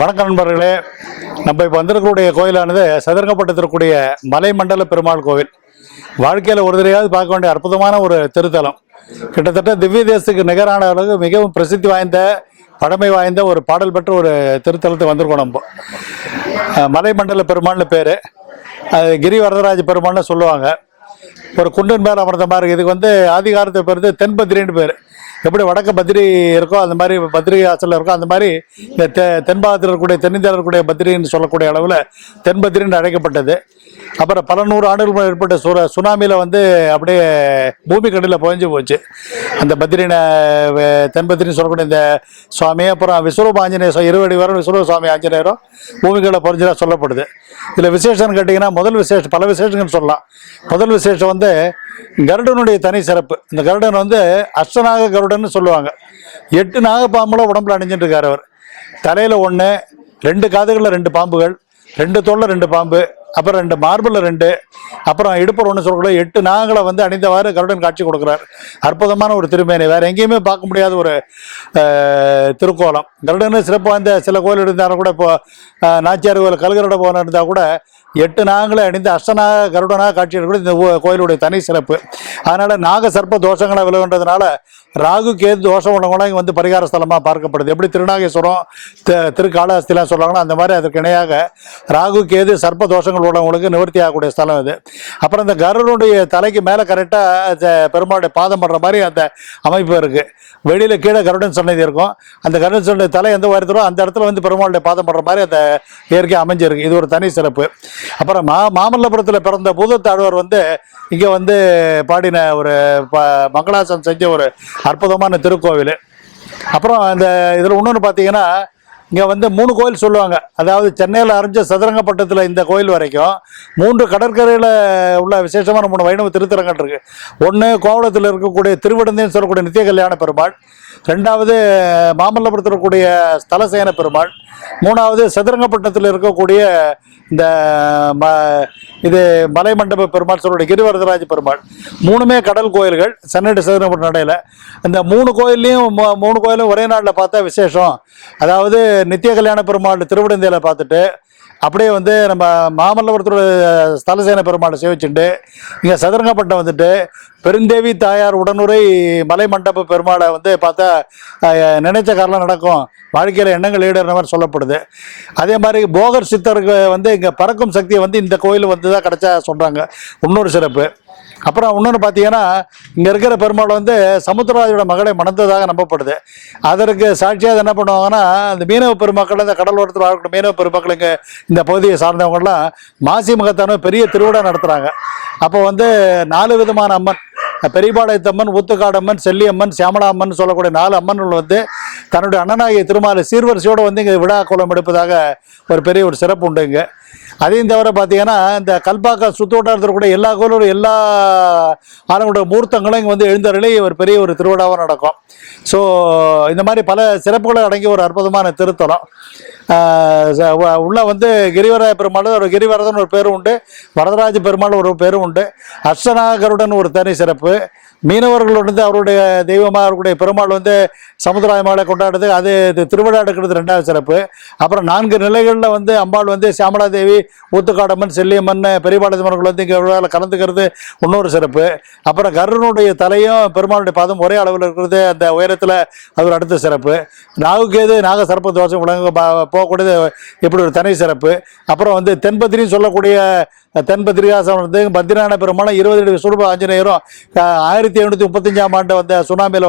வணக்கம் நண்பர்களே. நம்ம இப்போ வந்திருக்கக்கூடிய கோயிலானது சதுரங்கப்பட்டு இருக்கக்கூடிய மலைமண்டல பெருமாள் கோவில். வாழ்க்கையில் ஒரு தடவையாவது பார்க்க வேண்டிய அற்புதமான ஒரு திருத்தலம். கிட்டத்தட்ட திவ்ய தேசத்துக்கு நிகரான அளவுக்கு மிகவும் பிரசித்தி வாய்ந்த பழமை வாய்ந்த ஒரு பாடல் பெற்ற ஒரு திருத்தலத்துக்கு வந்திருக்கோம். நம்ம மலைமண்டல பெருமாள்னு பேர். அது கிரி வரதராஜ பெருமாள்னு சொல்லுவாங்க. ஒரு குண்டின் மேலே அமர்ந்த மாதிரி. இதுக்கு ஆதிகாரத்தை பேர் தென்பத்திரின்னு பேர். எப்படி வடக்கு பத்ரி இருக்கோ அந்த மாதிரி பத்ரி ஆசலில் இருக்கோ அந்த மாதிரி இந்த தென்பாகத்தில் இருக்கக்கூடிய தென்னிந்தியாவில் இருக்கக்கூடிய பத்ரின்னு சொல்லக்கூடிய அளவில் தென்பத்ரின்னு அழைக்கப்பட்டது. அப்புறம் பல நூறு ஆண்டுகள் ஏற்பட்ட சுனாமியில் அப்படியே பூமி கடையில் புயஞ்சு போச்சு அந்த பத்ரினை. தென்பத்ரின்னு சொல்லக்கூடிய இந்த சுவாமி அப்புறம் விஸ்வரூப ஆஞ்சநேயர் 20 அடி வரும் விஸ்வரூப சுவாமி ஆஞ்சநேயரும் பூமிகளில் புரிஞ்சதாக சொல்லப்படுது. இதில் விசேஷம்னு கேட்டிங்கன்னா முதல் விசேஷம், பல விசேஷங்கள்னு சொல்லலாம். முதல் விசேஷம் கருடனுடைய தனி சிறப்பு. இந்த கருடன் அஷ்டநாக கருடன்னு சொல்லுவாங்க. 8 நாகப்பாம்புல உடம்புல அணிஞ்சிட்டு இருக்காரு அவர். தலையில் 1, 2 காதுகளில் 2 பாம்புகள், 2 தோளில் 2 பாம்பு, அப்புறம் 2 மார்பில் 2, அப்புறம் இடுப்பர் 1 சொல்லக்கூடிய 8 நாகங்களை அணிந்தவாறு கருடன் காட்சி கொடுக்குறார். அற்புதமான ஒரு திருமேனி, வேற எங்கேயுமே பார்க்க முடியாத ஒரு திருக்கோலம். கருடன் சிறப்பு வாய்ந்த சில கோயில் இருந்தாலும் கூட, இப்போ நாச்சியார் கோயில் கல்கருட போன இருந்தால் கூட 8 நாகங்களை அணிந்து அஷ்டநாக கருடனாக காட்சி கூட இந்த கோயிலுடைய தனி சிறப்பு. அதனால நாக சர்ப்ப தோஷங்களை விளைவுன்றதுனால ராகு கேது தோஷம் உள்ளவங்களாம் இங்கே பரிகார ஸ்தலமாக பார்க்கப்படுது. எப்படி திருநாகேஸ்வரம் திருக்காளஹஸ்திலாம் சொல்கிறாங்களோ அந்த மாதிரி அதற்கு இணையாக ராகு கேது சர்ப்ப தோஷங்கள் உள்ளவங்களுக்கு நிவர்த்தி ஆகக்கூடிய ஸ்தலம் இது. அப்புறம் இந்த கருடனுடைய தலைக்கு மேலே கரெக்டாக பெருமாளுடைய பாதம் படுற மாதிரி அந்த அமைப்பு இருக்குது. வெளியில் கீழே கருடன் சன்னதி இருக்கும். அந்த கருடன் சன்னதி தலை எந்த உயரத்திலோ அந்த இடத்துல பெருமாளுடைய பாதம் படுற மாதிரி அந்த இயற்கை அமைஞ்சிருக்கு. இது ஒரு தனி சிறப்பு. அப்புறம் மாமல்லபுரத்தில் பிறந்த பூதத்தாழ்வார் இங்கே பாடின ஒரு மங்களாசம் செஞ்ச ஒரு அற்புதமான திருக்கோவில். அப்புறம் இந்த இதில் இன்னொன்று பார்த்தீங்கன்னா, இங்கே 3 கோயில் சொல்லுவாங்க. அதாவது சென்னையில் அறிஞ்ச சதுரங்கப்பட்டத்தில் இந்த கோயில் வரைக்கும் 3 கடற்கரையில் உள்ள விசேஷமான 3 வைணவ திருத்தலங்கள் இருக்குது. ஒன்று கோவளத்தில் இருக்கக்கூடிய திருவிடந்தேன்னு சொல்லக்கூடிய நித்திய கல்யாண பெருமாள், 2வது மாமல்லபுரத்தில் இருக்கக்கூடிய ஸ்தலசேன பெருமாள், 3வது சதுரங்கப்பட்டத்தில் இருக்கக்கூடிய இந்த இது மலைமண்டப பெருமாள் சொல்லக்கூடிய கிரிவரதராஜ பெருமாள். 3மே கடல் கோயில்கள் சென்னை சதுரங்கப்பட்ட நடையில். இந்த 3 கோயிலும் ஒரே நாளில் பார்த்தா விசேஷம். அதாவது நித்திய கல்யாண பெருமாள் திருவிடந்தையில் பார்த்துட்டு அப்படியே நம்ம மாமல்லபுரத்தோட ஸ்தலசேன பெருமாளை சேவிச்சுட்டு இங்கே சதுரங்கப்பட்டம் பெருந்தேவி தாயார் உடனுரை மலைமண்டப பெருமாளை பார்த்தா நினைச்ச காரணம் நடக்கும், வாழ்க்கையில் எண்ணங்கள் ஈடுற மாதிரி சொல்லப்படுது. அதே மாதிரி போகர் சித்தருக்கு இங்கே பறக்கும் சக்தியை இந்த கோயில் தான் கிடைச்சா சொல்கிறாங்க. இன்னொரு சிறப்பு. அப்புறம் இன்னொன்று பார்த்தீங்கன்னா, இங்கே இருக்கிற பெருமாள் சமுத்திரராஜோட மகளை மணந்ததாக நம்பப்படுது. அதற்கு சாட்சியாக என்ன பண்ணுவாங்கன்னா, அந்த மீனவ பெருமக்கள், இந்த கடல் ஓரத்தில் வாழக்கூடிய மீனவ பெருமக்கள் இந்த பகுதியை சார்ந்தவங்கலாம் மாசி மகத்தான பெரிய திருவிழா நடத்துகிறாங்க. அப்போ 4 விதமான அம்மன், பெரியபாளையத்தம்மன், ஊத்துக்காடம்மன், செல்லியம்மன், சியாமலாம்மன் சொல்லக்கூடிய 4 அம்மன்கள் தன்னுடைய அண்ணனாகிய திருமாலை சீர்வரிசையோடு இங்கே விழா கோலம் எடுப்பதாக ஒரு பெரிய ஒரு சிறப்பு உண்டு இங்கே. அதையும் தவிர பார்த்தீங்கன்னா, இந்த கல்பாக்கம் சுத்தோட்டத்தில் கூட எல்லா கோயிலும் எல்லா ஆளுங்களோட மூர்த்தங்களும் இங்கே எழுந்தருளி ஒரு பெரிய ஒரு திருவிழாவாக நடக்கும். ஸோ இந்த மாதிரி பல சிறப்புகளை அடங்கிய ஒரு அற்புதமான திருத்தலம். உள்ள கிரிவராய பெருமாள் ஒரு கிரிவரதன் ஒரு பேரும் உண்டு, வரதராஜ பெருமாள் ஒரு பேரும் உண்டு, அஷ்டநாகருடன் ஒரு தனி சிறப்பு. மீனவர்கள் அவருடைய தெய்வமாக அவருடைய பெருமாள் சமுத்திராய மகளை கொண்டாடுறது, அது திருவிழா எடுக்கிறது 2வது சிறப்பு. அப்புறம் 4 நிலைகளில் அம்பாள் சியாமலா தேவி, ஊத்துக்காடம்மன், செல்லியம்மன், பெரியபாளையம்மன்கள் இங்கே விழாவில் கலந்துக்கிறது இன்னொரு சிறப்பு. அப்புறம் கருடனுடைய தலையும் பெருமாளுடைய பாதம் ஒரே அளவில் இருக்கிறது அந்த உயரத்தில், அது ஒரு அடுத்த சிறப்பு. நாகுக்கேது நாக சர்ப்ப தோஷம் விளங்க போகக்கூடியது இப்படி ஒரு தனி சிறப்பு. அப்புறம் தென்பத்திரின்னு சொல்லக்கூடிய தென்பத்திரிகாசம் பத்ரிநாராயண பெருமாளும் 20 அடி விஸ்வரூப ஆஞ்சநேயரும் 1735ஆம் ஆண்டு சுனாமியில்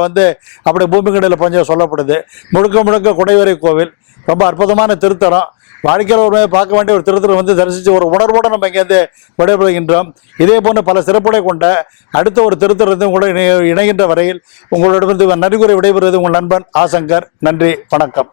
அப்படியே பூமி கடையில் பஞ்சம் சொல்லப்படுது. முழுக்க குடைவரை கோவில். ரொம்ப அற்புதமான திருத்தலம். வாழ்க்கையில் ஒரு பார்க்க வேண்டிய ஒரு திருத்தலம் தரிசித்து ஒரு உணர்வோடு நம்ம இங்கேருந்து விடைபெறுகின்றோம். இதே போன்று பல சிறப்புகளை கொண்ட அடுத்த ஒரு திருத்தலம் உங்களுடன் இணைகின்ற வரையில் உங்களிடமிருந்து நன்றி கூறி விடைபெறுவது உங்கள் நண்பன் ஆசங்கர். நன்றி, வணக்கம்.